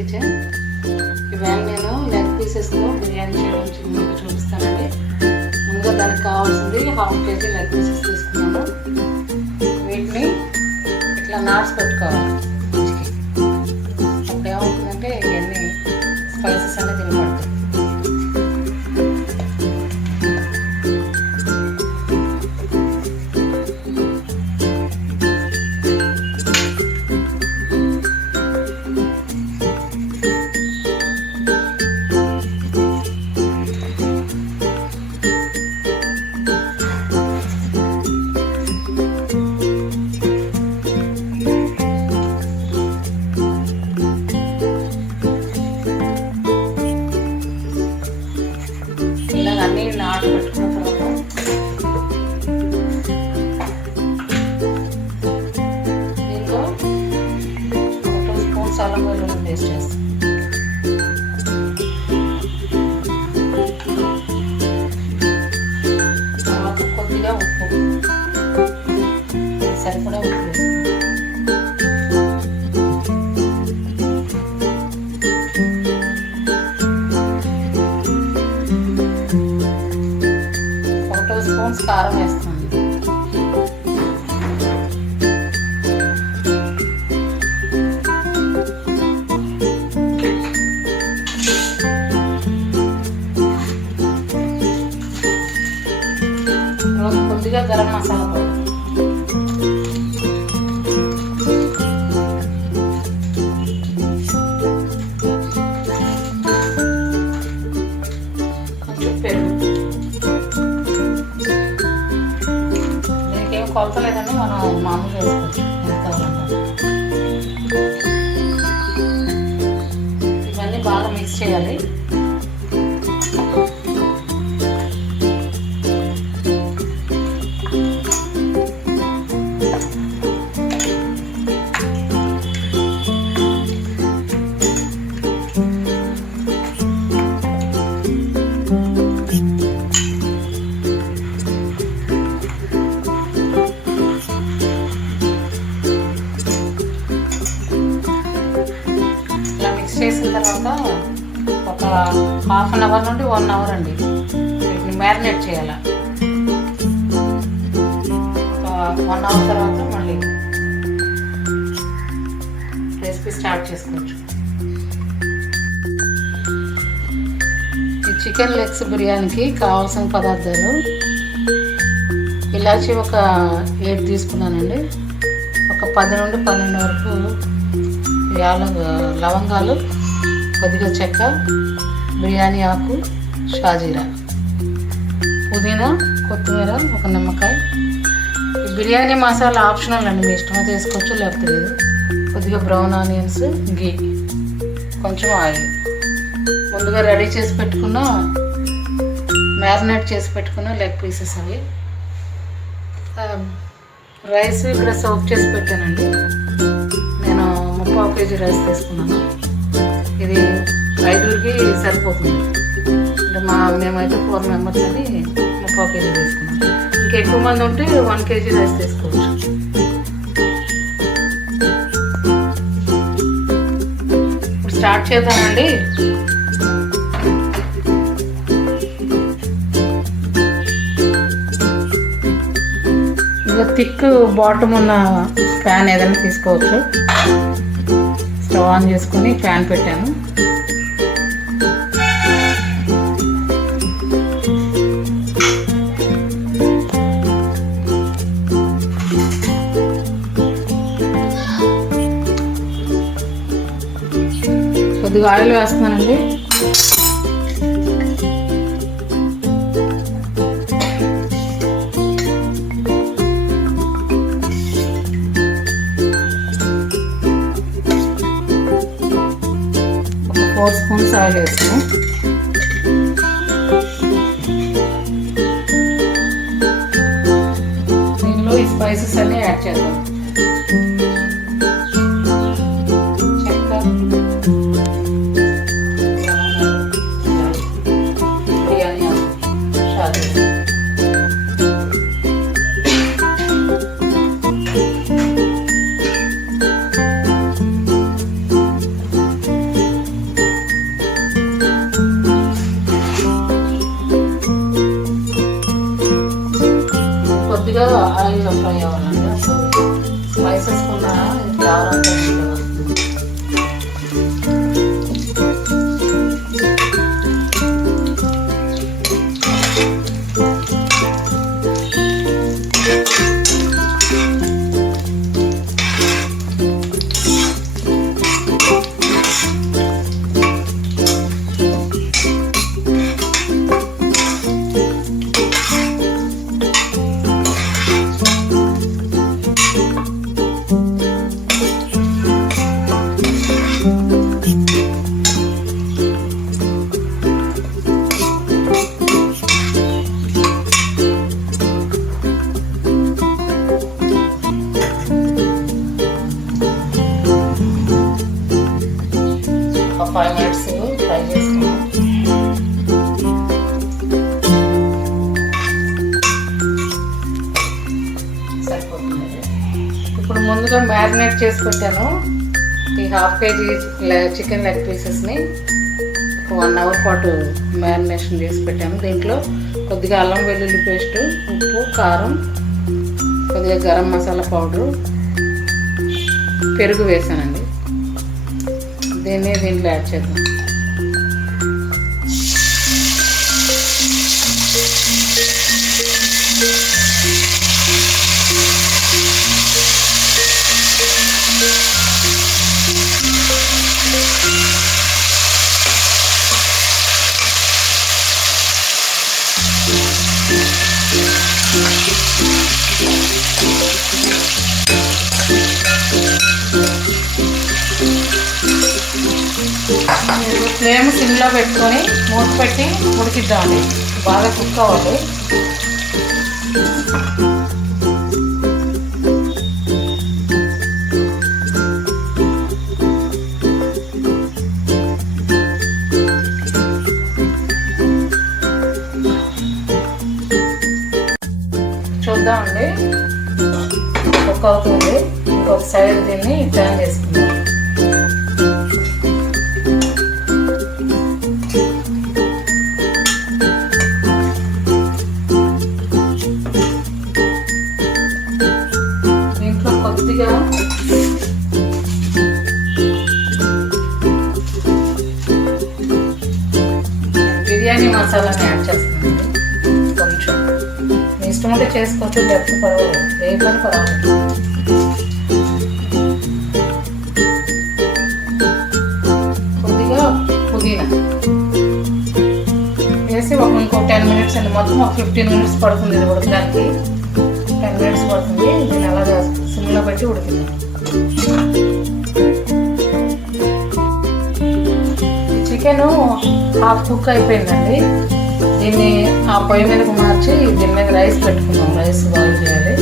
కిచెన్. ఇవాళ నేను లెగ్ పీసెస్తో బిర్యానీ చేయడం మీకు చూపిస్తానండి. ముందుగా దానికి కావాల్సింది 1/2 kg లెగ్ పీసెస్ తీసుకున్నాను. వీటిని ఇట్లా నాట్స్ పెట్టుకోవాలి. అప్పుడు ఏమవుతుందంటే ఇవన్నీ స్పైసెస్ అనేది తినబడతాయి. అన్నీ నాటు పెట్టుకున్న తర్వాత దీంట్లో 2 స్పూన్స్ అల్లం వెల్లుల్లి పేస్ట్ చేస్తాం. తర్వాత కొద్దిగా ఉప్పు, సరిపడా ఉప్పు వేస్తాం. కారం వేస్తాను. కొద్దిగా గరం మసాలా పౌడర్, కొంచెం పెరుగు. కొలత లేదండి, మనం మామూలుగా వేసుకోవచ్చు ఎంత కావాలంటే. ఇవన్నీ బాగా మిక్స్ చేయాలి. చేసిన తర్వాత ఒక 1/2 అవర్ నుండి 1 అవర్ అండి వీటిని మ్యారినేట్ చేయాలి. ఒక 1 అవర్ తర్వాత మళ్ళీ రెసిపీ స్టార్ట్ చేసుకోవచ్చు. ఈ చికెన్ లెగ్స్ బిర్యానీకి కావాల్సిన పదార్థాలు: ఇలాచి ఒక 8 తీసుకున్నానండి, ఒక 10 నుండి 12 వరకు లవంగాలు, కొద్దిగా చెక్క, బిర్యానీ ఆకు, షాజీరా, పుదీనా, కొత్తిమీర, ఒక నిమ్మకాయ. ఈ బిర్యానీ మసాలా ఆప్షనల్ అండి, మీ ఇష్టమైతే వేసుకోవచ్చు, లేకపోతే లేదు. కొద్దిగా బ్రౌన్ ఆనియన్స్, గీ, కొంచెం ఆయిల్. ముందుగా రెడీ చేసి పెట్టుకున్న మ్యారినేట్ చేసి పెట్టుకున్న లెగ్ పీసెస్ అవి. రైస్ ఇక్కడ సోక్ చేసి పెట్టానండి. నేను 3/4 kg రైస్ తీసుకున్నాను. ఇది 5గురికి సరిపోతుంది. అంటే మేమైతే 4 మెంబర్స్ అని 3/4 kg తీసుకున్నాం. ఇంకా ఎక్కువ మంది ఉంటే 1 kg రైస్ తీసుకోవచ్చు. ఇప్పుడు స్టార్ట్ చేద్దామండి. థిక్ బాటమ్ ఉన్న ప్యాన్ ఏదైనా తీసుకోవచ్చు. స్టవ్ ఆన్ చేసుకుని ప్యాన్ పెట్టాను. కొద్దిగా ఆయిల్ వేస్తున్నానండి. ఒక 4 స్పూన్స్ ఆయిల్ వేస్తాను. దీనిలో ఈ స్పైసెస్ అన్నీ యాడ్ చేద్దాం. ఒక 5 minutes ఫ్రై చేసుకున్నాం. సరిపోతుంది. ఇప్పుడు ముందుగా మ్యారినేట్ చేసి పెట్టాను ఈ 1/2 kg చికెన్ లెగ్ పీసెస్ని 1 hour పాటు మ్యారినేషన్ చేసి పెట్టాను. దీంట్లో కొద్దిగా అల్లం వెల్లుల్లి పేస్ట్, ఉప్పు, కారం, కొద్దిగా గరం మసాలా పౌడరు, పెరుగు వేసానండి. దీంట్లో యాడ్ చేద్దాం. ఫ్లేమ్ సిమ్లో పెట్టుకొని మూత పెట్టి ఉడికిద్దామండి. బాగా కుక్ అవ్వాలి. చూద్దామండి, కుక్ అవుతుంది. ఇంకొక సైడ్ దీన్ని టర్న్ చేసుకుందాం. కొద్దిగా బిర్యానీ మసాలాని యాడ్ చేస్తానండి. కొంచెం మీ ఇష్టం ఉంటే చేసుకోవచ్చు, లేకపోతే పర్వాలేదు, వేయకపోతే పర్వాలేదు. కొద్దిగా పుదీనా వేసి ఇంకో 10 minutes అండి. మొత్తం ఒక 15 minutes పడుతుంది ఇది ఉడకడానికి. 10 minutes పడుతుంది. దీన్ని అలా సిమ్లో పెట్టి ఉడికింది. చికెను హాఫ్ కుక్ అయిపోయిందండి. దీన్ని ఆ పొయ్యి మీదకు మార్చి దీని మీద రైస్ పెట్టుకుందాం. రైస్ బాయిల్ చేయాలి.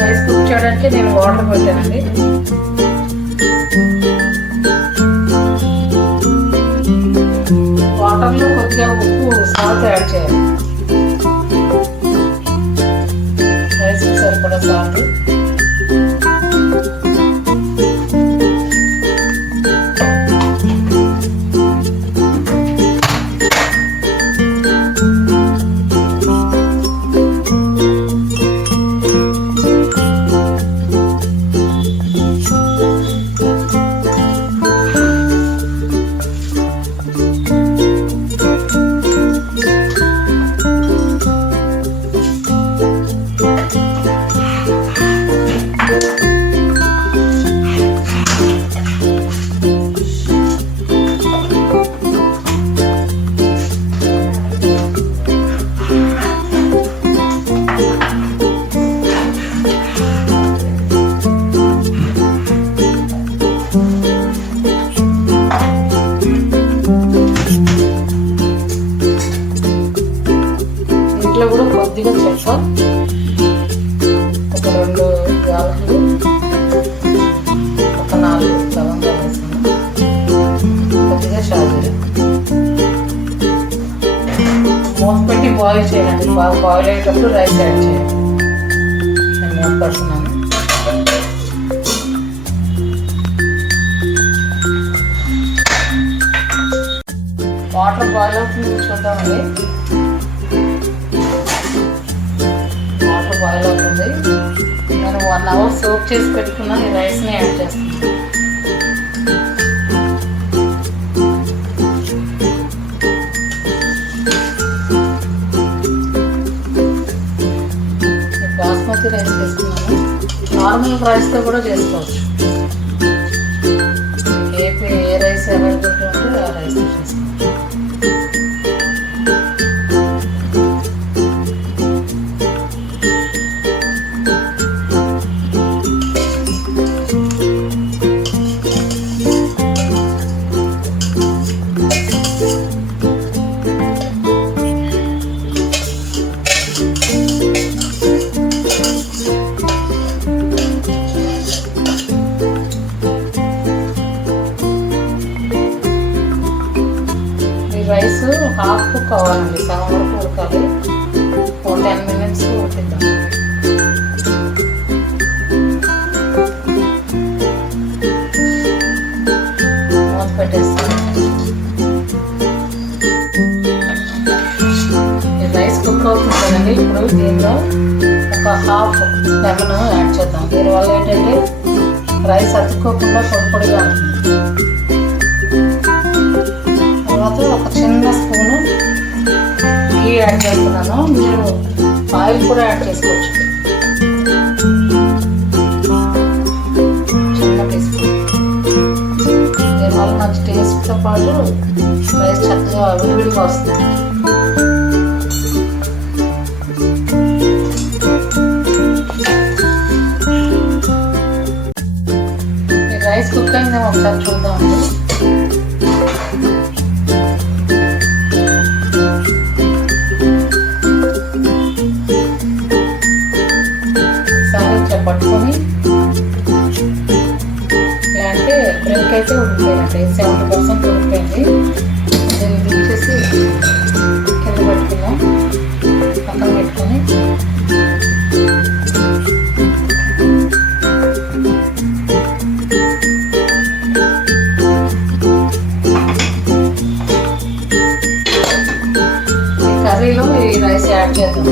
రైస్ కుక్ చేయడానికి నేను వాటర్ పెట్టానండి. వాటర్లో కొద్దిగా ఉప్పు, సాల్ట్ యాడ్ చేయాలి. రైస్కి సరిపడా సాల్ట్, ఇంట్లో కూడా కొద్దిగా చెక్క, ఒక 2 యాలకులు, ఒక 4 లవంగాలు వేసాను, కొద్దిగా షాజీరా. మూత పెట్టి బాయిల్ చేయాలండి. బాగా బాయిల్ అయ్యేటప్పుడు రైస్ యాడ్ చేయాలి. నేను మూత పెడుతున్నాను. వాటర్ బాయిల్ అవుతుంది చూద్దామండి. వాటర్ బాయిల్ అవుతుంది. నేను 1 hour సోక్ చేసి పెట్టుకున్న ఈ రైస్ని యాడ్ చేస్తాను. బాస్మతి రైస్ వేసుకున్నాను. నార్మల్ రైస్తో కూడా చేసుకోవచ్చు. ఏ రైస్ అవైలబిలిటీ ఉంటే ఆ రైస్ చేసుకోవచ్చు. వరకు అవ్వాలండి, సగం వరకు ఉడకాలి. ఒక 10 minutes ఉడికిద్దాం. మూత పెట్టేస్తాం. రైస్ కుక్ అవుతుంది కదండి. ఇప్పుడు దీనిలో ఒక హాఫ్ లెమన్ యాడ్ చేద్దాం. దీనివల్ల ఏంటంటే రైస్ అతుక్కోకుండా పొడిగా ఉంటుంది. తర్వాత ఒక చిన్న స్పూను గీ యాడ్ చేస్తున్నాను. మీరు ఆయిల్ కూడా యాడ్ చేసుకోవచ్చు. చిన్న టీ స్పూన్. దీనివల్ల మంచి టేస్ట్తో పాటు రైస్ చక్కగా విడివిడిగా వస్తుంది. రైస్ కుక్ అయిందేమో ఒకసారి చూద్దామండి. పట్టుకొని అంటే బ్రెక్ అయితే ఉడికిపోయినట్టు 70% ఉడికిపోయింది. దీన్ని దించేసి కింద పెట్టుకుందాం. పక్కన పెట్టుకొని ఈ కర్రీలో ఈ రైస్ యాడ్ చేద్దాం.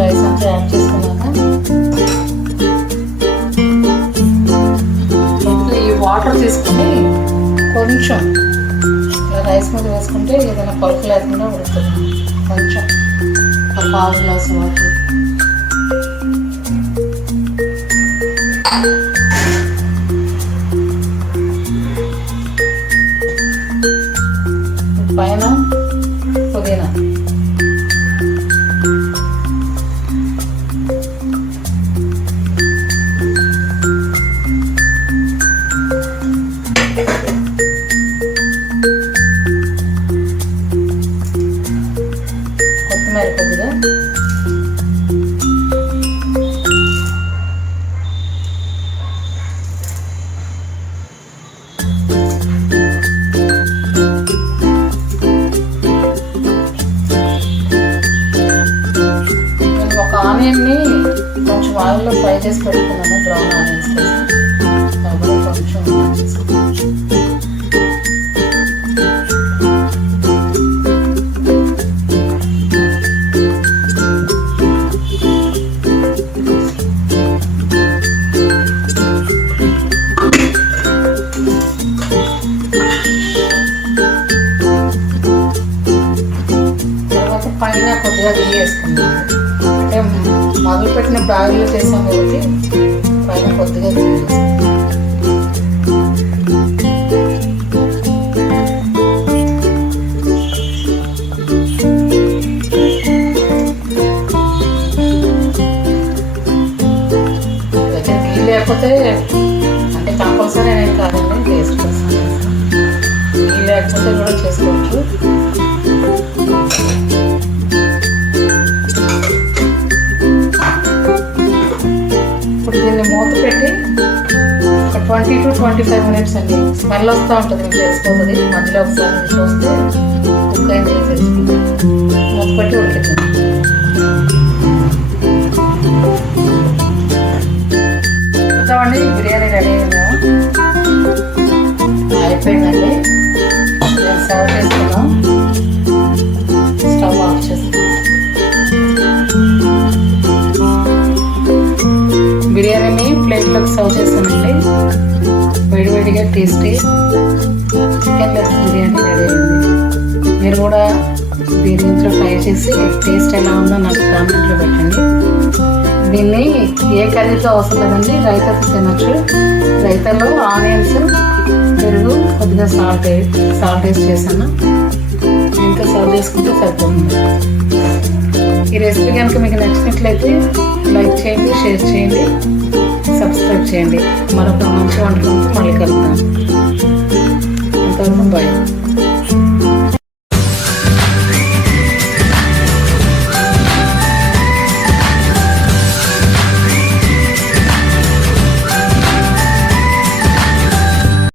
రైస్ అంతా యాడ్ చేసుకున్నాక ఈ వాటర్ తీసుకొని కొంచెం రైస్ మీద వేసుకుంటే ఏదైనా పలుకు లేకుండా ఉడుతుంది. కొంచెం ఒక 1/2 గ్లాస్ వాటర్. పైన పుదీనా, కొత్తిమీర కొద్దిగా, ఆనియన్ని కొంచెం ఆయిల్లో ఫ్రై చేసి పెట్టుకున్నాను. బ్రౌన్ ఆనియన్స్ వేసి కాబట్టి కొంచెం తర్వాత పైన కొద్దిగా గీ వేసుకున్నాను. అంటే మొదలుపెట్టిన బ్యాగులో చేసాం కాబట్టి పైన కొద్దిగా కొద్దిగా వేసుకుందాం. లేకపోతే అంటే కంపల్సరీ అనేది కాదండి, టేస్ట్ కోసం ఘీ లేకపోతే కూడా చేసుకోవచ్చు. ఇప్పుడు దీన్ని మూత పెట్టి ఒక 20 to 25 minutes అండి. స్మెల్ వస్తూ ఉంటుంది, మీకు తెలిసిపోతుంది. మధ్యలో ఒకసారి చూస్తే కుక్ అయింది తెలుస్తుంది. మూత పెట్టి ఉడికింది. చూద్దామండి, బిర్యానీ రెడీ అయిందేమో. అయిపోయిందండి. నేను సర్వ్ చేసుకున్నాం. స్టవ్ ఆఫ్ చేసుకున్నాం. బిర్యానీని ప్లేట్లోకి సర్వ్ చేస్తానండి. వేడివేడిగా టేస్టీ చికెన్ లెగ్ బిర్యానీ రెడీ అయింది. మీరు కూడా దీని ఇంట్లో ట్రై చేసి టేస్ట్ ఎలా ఉందో నాకు కామెంట్లో పెట్టండి. దీన్ని ఏ కర్రీతో అవసరం లేదండి, రైతాతో తినచ్చు. రైతాలో ఆనియన్స్, పెరుగు, కొద్దిగా సాల్ట్ వేస్ట్ చేశాను. దీంతో సర్వ్ చేసుకుంటే సరిపోతుంది. ఈ రెసిపీ కనుక మీకు నచ్చినట్లయితే లైక్ చేయండి, షేర్ చేయండి, సబ్స్క్రైబ్ చేయండి. మరొక మంచి వంటకంతో మళ్ళీ కలుద్దాం. అంతవరకు బాయ్.